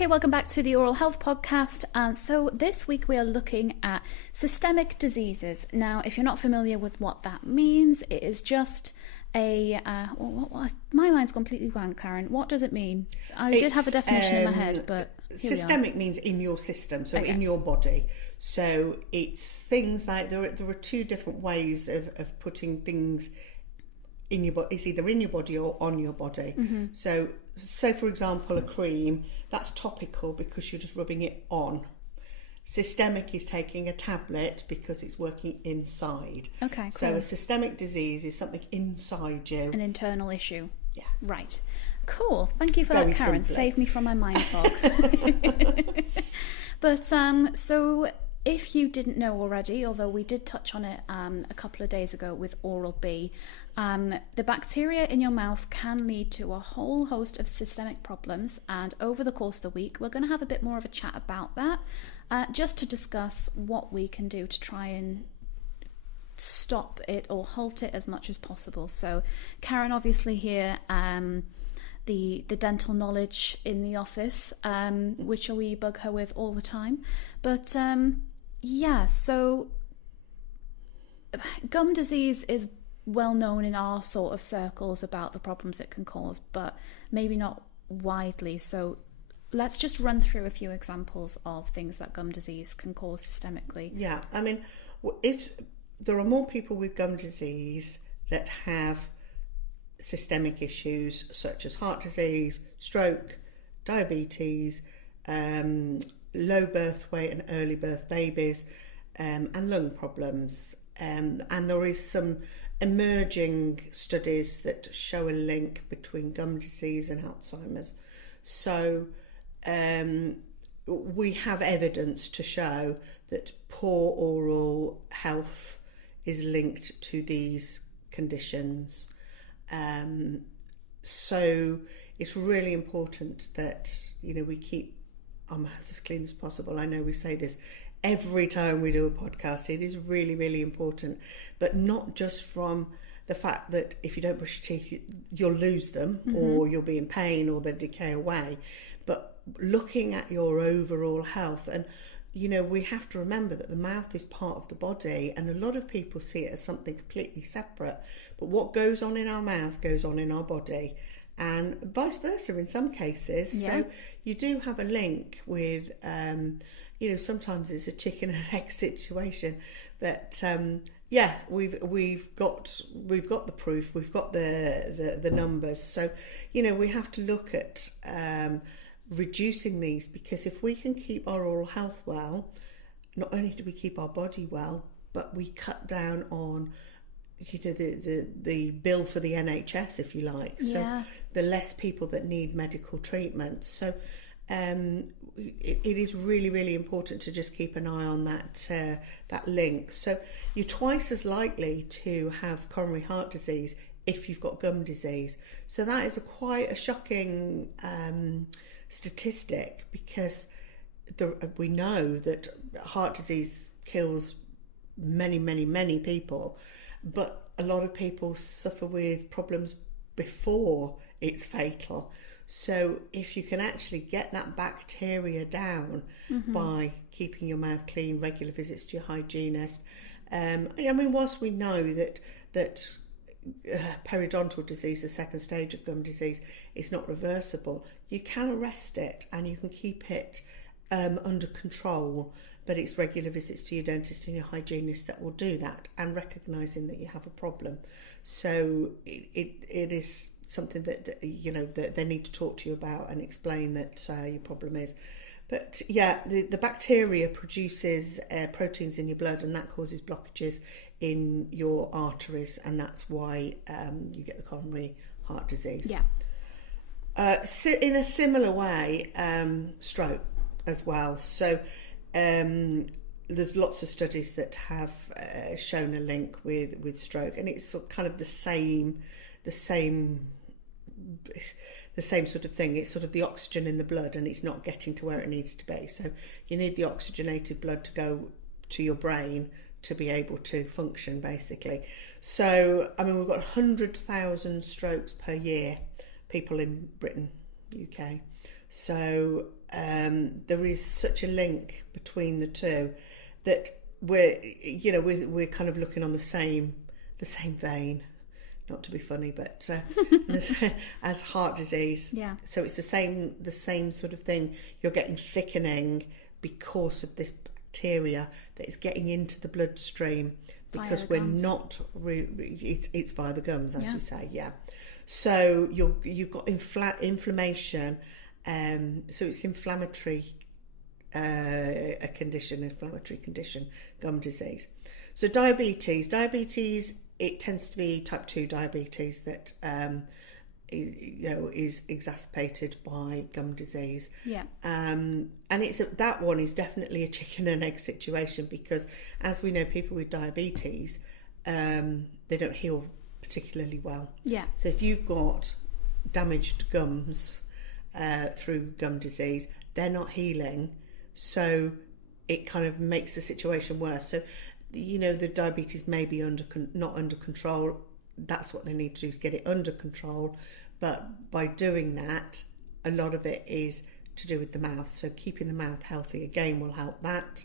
Okay, welcome back to the Oral Health Podcast. So this week we are looking at systemic diseases. Now, if you're not familiar with what that means, it is just my mind's completely blank, Karen. What does it mean? I did have a definition in my head, but systemic means in your system, so in your body. So it's things like there are two different ways of putting things in your body. It's either in your body or on your body. Mm-hmm. So for example, a cream, that's topical because you're just rubbing it on. Systemic is taking a tablet because it's working inside. Okay, cool. So a systemic disease is something inside you. An internal issue. Yeah. Right. Cool. Thank you for that, Karen. Simply. Save me from my mind fog. But so if you didn't know already, although we did touch on it a couple of days ago with Oral-B, the bacteria in your mouth can lead to a whole host of systemic problems, and over the course of the week we're going to have a bit more of a chat about that, just to discuss what we can do to try and stop it or halt it as much as possible. So Karen obviously here, the dental knowledge in the office, which we bug her with all the time. But so gum disease is well known in our sort of circles about the problems it can cause, but maybe not widely. So let's just run through a few examples of things that gum disease can cause systemically. Yeah, I mean, if there are more people with gum disease that have systemic issues such as heart disease, stroke, diabetes, low birth weight and early birth babies, and lung problems. And there is some emerging studies that show a link between gum disease and Alzheimer's. So we have evidence to show that poor oral health is linked to these conditions. So it's really important that, we keep our mouths as clean as possible. I know we say this every time we do a podcast. It is really, really important, but not just from the fact that if you don't brush your teeth, you'll lose them, mm-hmm. or you'll be in pain or they'll decay away, but looking at your overall health. And we have to remember that the mouth is part of the body, and a lot of people see it as something completely separate, but what goes on in our mouth goes on in our body, and vice versa in some cases. Yeah. So you do have a link with sometimes it's a chicken and egg situation, but we've got the proof, we've got the numbers. So we have to look at reducing these, because if we can keep our oral health well, not only do we keep our body well, but we cut down on the bill for the NHS, if you like. So the less people that need medical treatment. So it is really, really important to just keep an eye on that link. So you're twice as likely to have coronary heart disease if you've got gum disease. So that is quite a shocking statistic, because we know that heart disease kills many, many, many people, but a lot of people suffer with problems before it's fatal. So if you can actually get that bacteria down, mm-hmm. by keeping your mouth clean, regular visits to your hygienist, whilst we know that periodontal disease, the second stage of gum disease, is not reversible, you can arrest it and you can keep it under control, but it's regular visits to your dentist and your hygienist that will do that, and recognising that you have a problem. So it is something that that they need to talk to you about and explain that your problem is. But the bacteria produces proteins in your blood, and that causes blockages in your arteries, and that's why you get the coronary heart disease. In a similar way, stroke as well. So there's lots of studies that have shown a link with stroke, and it's kind of the same sort of thing. It's sort of the oxygen in the blood, and it's not getting to where it needs to be. So you need the oxygenated blood to go to your brain to be able to function, basically. So, we've got 100,000 strokes per year, people in Britain, UK. So there is such a link between the two that we're kind of looking on the same vein. Not to be funny, but as heart disease. Yeah. So it's the same sort of thing. You're getting thickening because of this bacteria that is getting into the bloodstream, because we're gums. not it's via the gums, as you say. Yeah. So you've got inflammation. So it's inflammatory condition, gum disease. So diabetes, it tends to be type 2 diabetes that is exacerbated by gum disease. Yeah. And that one is definitely a chicken and egg situation, because as we know, people with diabetes, they don't heal particularly well. Yeah. So if you've got damaged gums through gum disease, they're not healing, so it kind of makes the situation worse. So the diabetes may be not under control. That's what they need to do, is get it under control. But by doing that, a lot of it is to do with the mouth. So keeping the mouth healthy again will help that.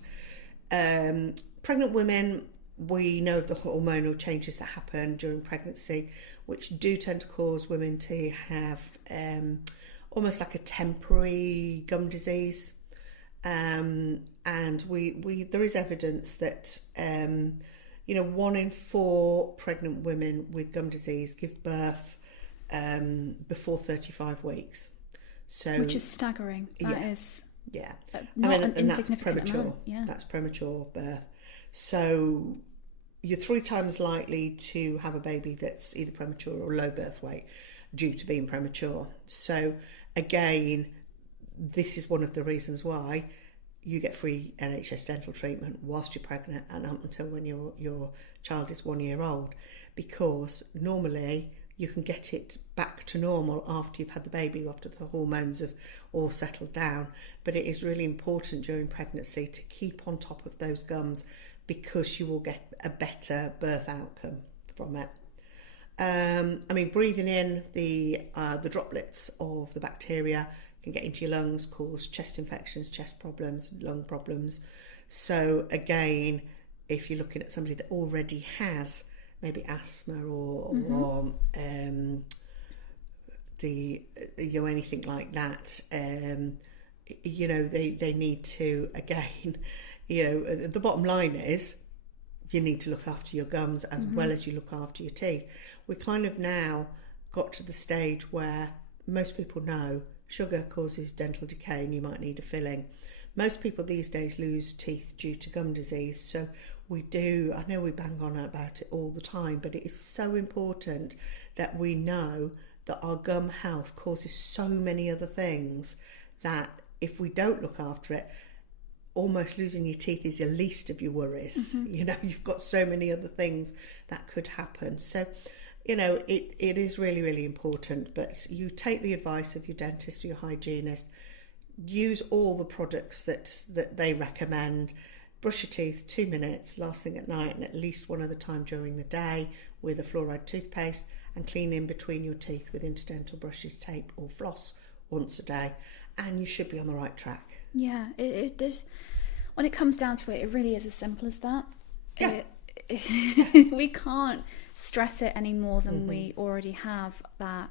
Pregnant women, we know of the hormonal changes that happen during pregnancy, which do tend to cause women to have almost like a temporary gum disease. And there is evidence that 1 in 4 pregnant women with gum disease give birth before 35 weeks. So, which is staggering. That is not an and that's insignificant premature. amount. Yeah. That's premature birth. So you're 3 times likely to have a baby that's either premature or low birth weight due to being premature. So again, this is one of the reasons why you get free NHS dental treatment whilst you're pregnant and up until when your child is 1 year old, because normally you can get it back to normal after you've had the baby, after the hormones have all settled down. But it is really important during pregnancy to keep on top of those gums, because you will get a better birth outcome from it. Breathing in the droplets of the bacteria can get into your lungs, cause chest infections, chest problems, lung problems. So again, if you're looking at somebody that already has maybe asthma or anything like that, they need to, again, the bottom line is you need to look after your gums as well as you look after your teeth. We kind of now got to the stage where most people know sugar causes dental decay and you might need a filling. Most people these days lose teeth due to gum disease, so I know we bang on about it all the time, but it is so important that we know that our gum health causes so many other things that if we don't look after it, almost losing your teeth is the least of your worries. You've got so many other things that could happen. So, it is really, really important. But you take the advice of your dentist or your hygienist, use all the products that they recommend. Brush your teeth 2 minutes, last thing at night, and at least one other time during the day with a fluoride toothpaste, and clean in between your teeth with interdental brushes, tape or floss once a day, and you should be on the right track. Yeah, it does. When it comes down to it, it really is as simple as that. Yeah. We can't stress it any more than we already have, that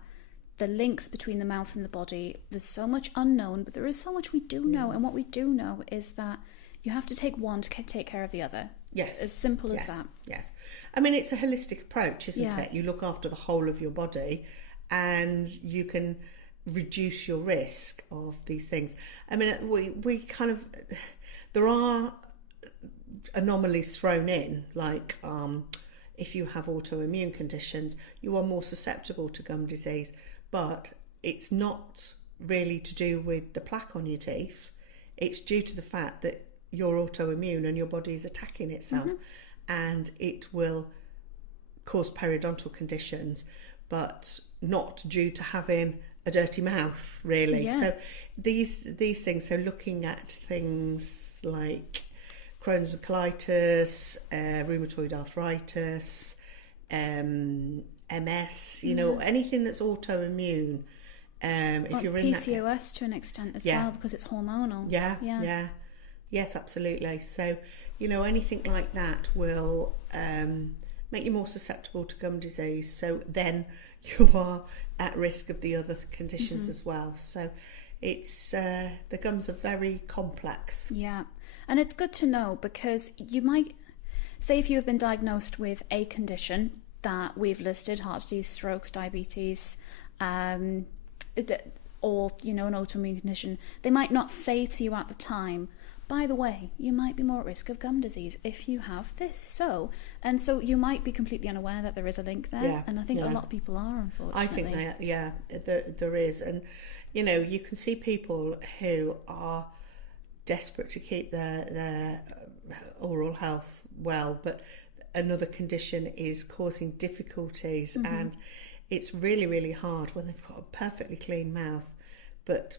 the links between the mouth and the body, there's so much unknown, but there is so much we do know. And what we do know is that you have to take one to take care of the other. Yes. As simple as that. Yes. It's a holistic approach, isn't it? You look after the whole of your body and you can reduce your risk of these things. We kind of, there are anomalies thrown in, like if you have autoimmune conditions, you are more susceptible to gum disease, but it's not really to do with the plaque on your teeth. It's due to the fact that you're autoimmune and your body is attacking itself, and it will cause periodontal conditions, but not due to having a dirty mouth, really. Yeah. So these things, so looking at things like Crohn's and colitis, rheumatoid arthritis, MS, anything that's autoimmune, If you're in PCOS to an extent as well, because it's hormonal. Yes, absolutely. So, anything like that will make you more susceptible to gum disease. So then you are at risk of the other conditions as well. So it's the gums are very complex. Yeah, and it's good to know, because you might say, if you have been diagnosed with a condition that we've listed, heart disease, strokes, diabetes, or an autoimmune condition, they might not say to you at the time, by the way, you might be more at risk of gum disease if you have this. So you might be completely unaware that there is a link there, and I think a lot of people are, unfortunately. I think there is, and you can see people who are desperate to keep their oral health well, but another condition is causing difficulties, and it's really, really hard when they've got a perfectly clean mouth, but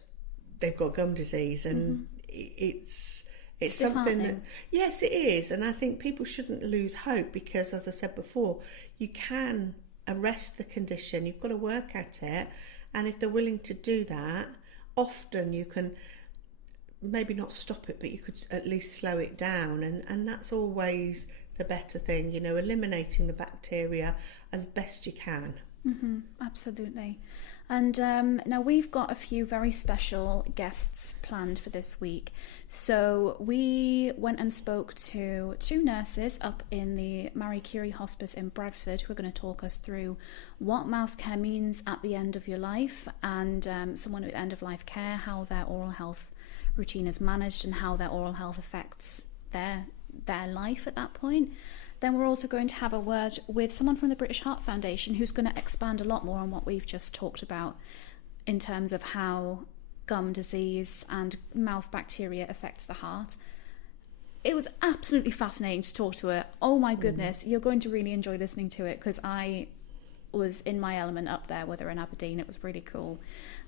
they've got gum disease, and it's something that, yes, it is. And I think people shouldn't lose hope, because, as I said before, you can arrest the condition. You've got to work at it, and if they're willing to do that, often you can maybe not stop it, but you could at least slow it down, and that's always the better thing, eliminating the bacteria as best you can. Absolutely. And now we've got a few very special guests planned for this week. So we went and spoke to 2 nurses up in the Marie Curie Hospice in Bradford, who are going to talk us through what mouth care means at the end of your life, and someone with end of life care, how their oral health routine is managed and how their oral health affects their life at that point. Then we're also going to have a word with someone from the British Heart Foundation, who's going to expand a lot more on what we've just talked about in terms of how gum disease and mouth bacteria affects the heart. It was absolutely fascinating to talk to her. Oh my goodness, you're going to really enjoy listening to it, because I was in my element up there with her in Aberdeen. It was really cool.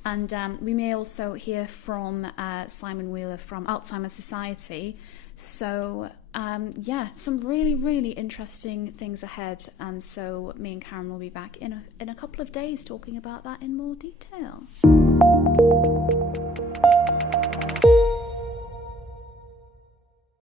And we may also hear from Simon Wheeler from Alzheimer's Society. So some really, really interesting things ahead. And so me and Karen will be back in a couple of days talking about that in more detail.